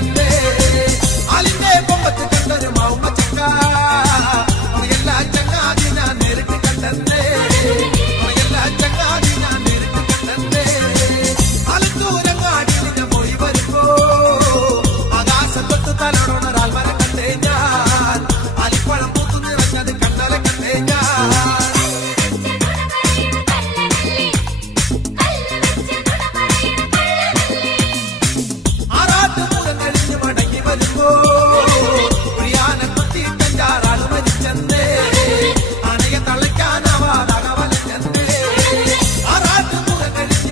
gente